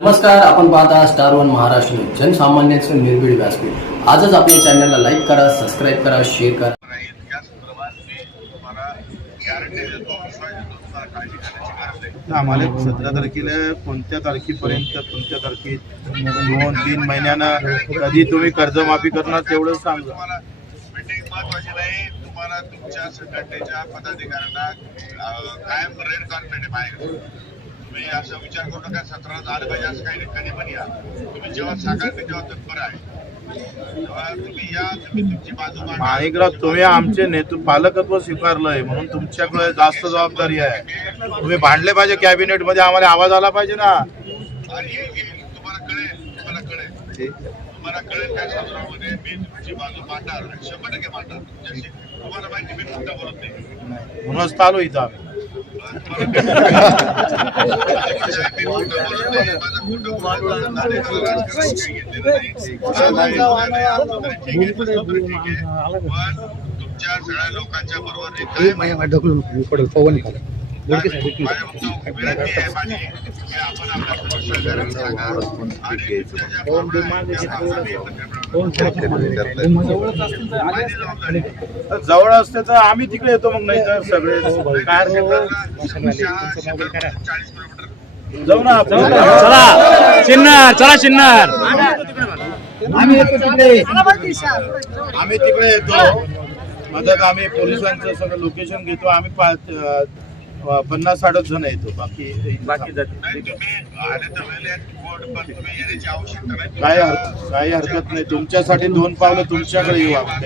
नमस्कार आपण पाहता स्टार वन महाराष्ट्र न्यूज. जनसामान्यांचं निर्भीड व्यासपीठ. आजच आपल्या चॅनलला लाईक करा सबस्क्राईब करा शेअर करा. आम्हाला सतरा तारखेला कोणत्या तारखेपर्यंत कोणत्या तारखेत? दोन तीन महिन्यानं कधी तुम्ही कर्जमाफी करणार तेवढं सांगा. तुम्हाला मीटिंग महत्वाची नाही. तुम्हाला तुमच्या संघटनेच्या पदाधिकाऱ्यांना कायम रेड कॉन्फिडंट आहे तुम्ही असं विचार करू नका सतरा झालं पाहिजे असं काही नाही कधी पण या. तुम्ही जेव्हा मी तेव्हा तत्पर आहे. माणिकराव तुम्ही आमचे नेतृत्व पालकत्व स्वीकारलंय म्हणून तुमच्याकडे जास्त जबाबदारी आहे. तुम्ही भांडले पाहिजे कॅबिनेटमध्ये आम्हाला आवाज आला पाहिजे ना. तुम्हाला कळेल त्या संदर्भामध्ये मी तुमची बाजू मांडणार आणि शंभर टक्के मांडणार. तुमच्याशी तुम्हाला माहिती मी बोलत नाही म्हणूनच चालू इथं आम्ही. तुमच्या सगळ्या लोकांच्या बरोबर एक विनंती आहे माझी की आपण आपल्या सांगा. आणि जवळ असते तर आम्ही तिकडे येतो मग नाही तर सगळे. समस्या शंभर चाळीस किलोमीटर. जाऊ ना. चला चिन्नर चला चिन्नर. आम्ही तिकडे. येतो मदत आम्ही पोलिसांचं सगळं लोकेशन घेतो आम्ही पन्नास साठच जण येतो बाकी बाकी नाही तुम्ही आले तर वेळ आहे, गोड, पण तुम्ही येण्याची आवश्यकता नाही. काय हर- काही हरकत नाही. तुमच्यासाठी दोन पावलं तुमच्याकडे येऊ तुम्हाला.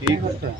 ठीक आहे.